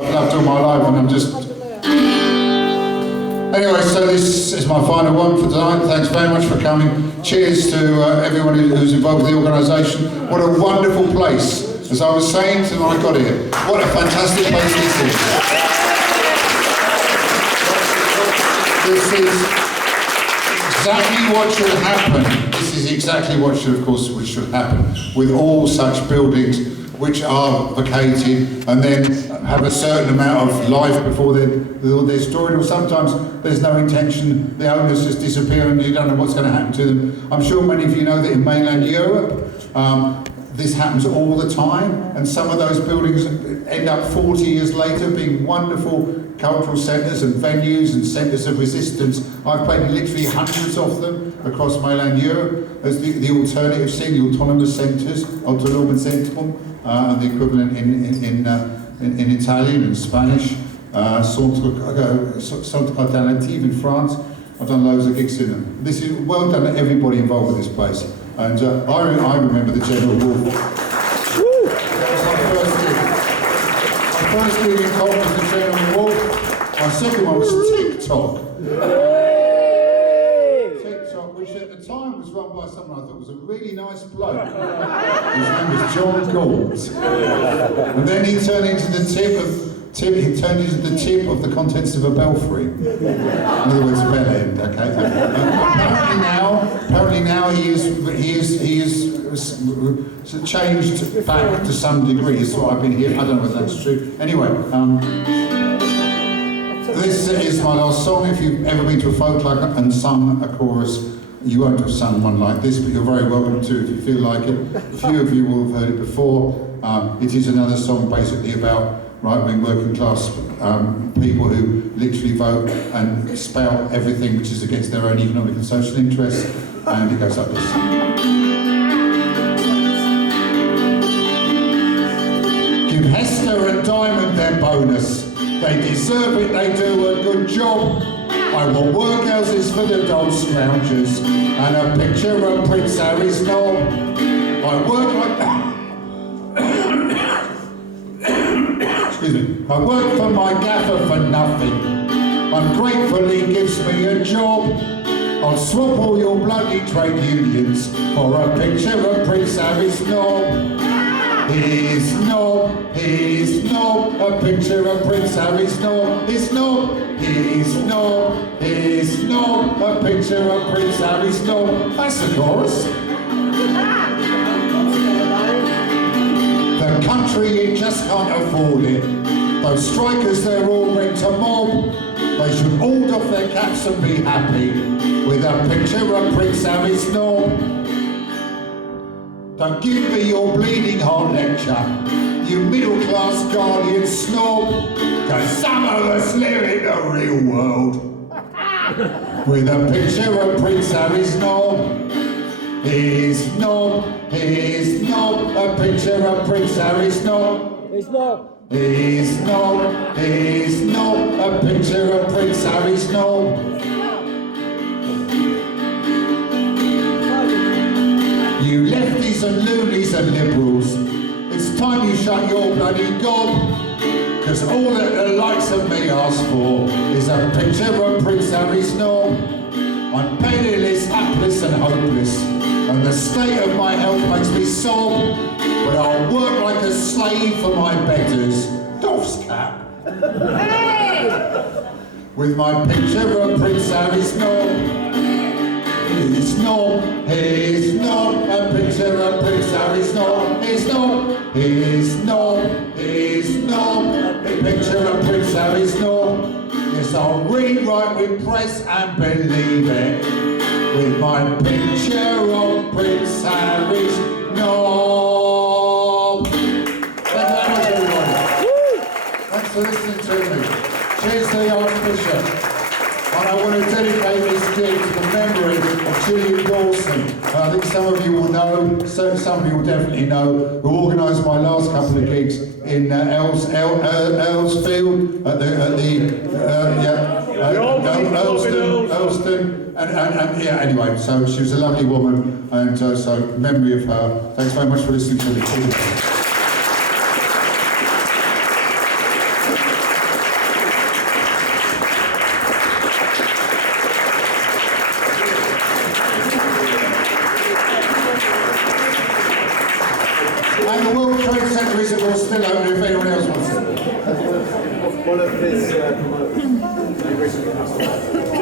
I've loved all my life, and I'm just... Anyway, so this is my final one for tonight. Thanks very much for coming. Cheers to everyone who's involved with the organisation. What a wonderful place. As I was saying to when I got here, what a fantastic place this is. This is exactly what should happen. This is exactly what should, of course, which should happen with all such buildings which are vacated and then have a certain amount of life before they're destroyed, or sometimes there's no intention, the owners just disappear and you don't know what's going to happen to them. I'm sure many of you know that in mainland Europe, this happens all the time, and some of those buildings end up 40 years later being wonderful cultural centres and venues and centres of resistance. I've played in literally hundreds of them across mainland Europe as the alternative scene, the autonomous centres, autonomo centrum, and the equivalent in Italian and Spanish, centre alternative in France. I've done loads of gigs in them. This is well done to everybody involved with this place. And I remember the General Wolf. That was my first gig. My first gig in Coventry was the General Wolf. My second one was TikTok. TikTok, which at the time was run by someone I thought was a really nice bloke. His name was John Galt. And then he turned into the tip of the contents of a belfry. In other words, bell end. Okay. Apparently now he is changed back to some degree. Is what I've been hearing. I don't know whether that's true. Anyway, this is my last song. If you've ever been to a folk club and sung a chorus, you won't have sung one like this, but you're very welcome to if you feel like it. A few of you will have heard it before. It is another song basically about right-wing working class people who literally vote and spout everything which is against their own economic and social interests, and it goes like this. Give Hester and Diamond their bonus. They deserve it, they do a good job. I want workhouses for the dog scroungers and a picture of Prince Harry's knob. I work like... Excuse me. I work for my gaffer for nothing. Ungratefully gives me a job. I'll swap all your bloody trade unions for a picture of Prince Harry's knob. His knob, his knob, a picture of Prince Harry's knob. His knob, his knob, his knob, a picture of Prince Harry's knob. That's the chorus. The country, it just can't afford it. Those strikers, they're all ready to mob. They should all doff their caps and be happy with a picture of Prince Harry's knob. Don't give me your bleeding heart lecture, you middle-class guardian snob, cause some of us live in the real world with a picture of Prince Harry's knob. His knob, his knob, a picture of Prince Harry's knob. His knob. His knob, his knob, a picture of Prince Harry's knob. You lefties and loonies and liberals, it's time you shut your bloody gob, cause all that the likes of me ask for is a picture of Prince Harry's knob. I'm penniless, hapless and hopeless, and the state of my health makes me sob, but I'll work like a slave for my betters, doff's cap, with my picture of Prince Harry's knob. His knob, his knob, a picture of Prince Harry's knob. His knob, his knob, his knob, a picture of Prince Harry's knob. Yes, I'll rewrite with press and believe it, with my picture of Prince Harry's knob. Thank you very much, everybody. Thanks for listening to me. Cheers to the Archbishop. And I want to dedicate this gig to the memory of Gillian Dawson. I think some of you will know, some of you will definitely know, who organised my last couple of gigs in Earlsfield, Earlston, and yeah, anyway, so she was a lovely woman, and so memory of her. Thanks very much for listening to me. And the World Trade Centre is of course still open if anyone else wants it. One of his promoters, he recently passed away.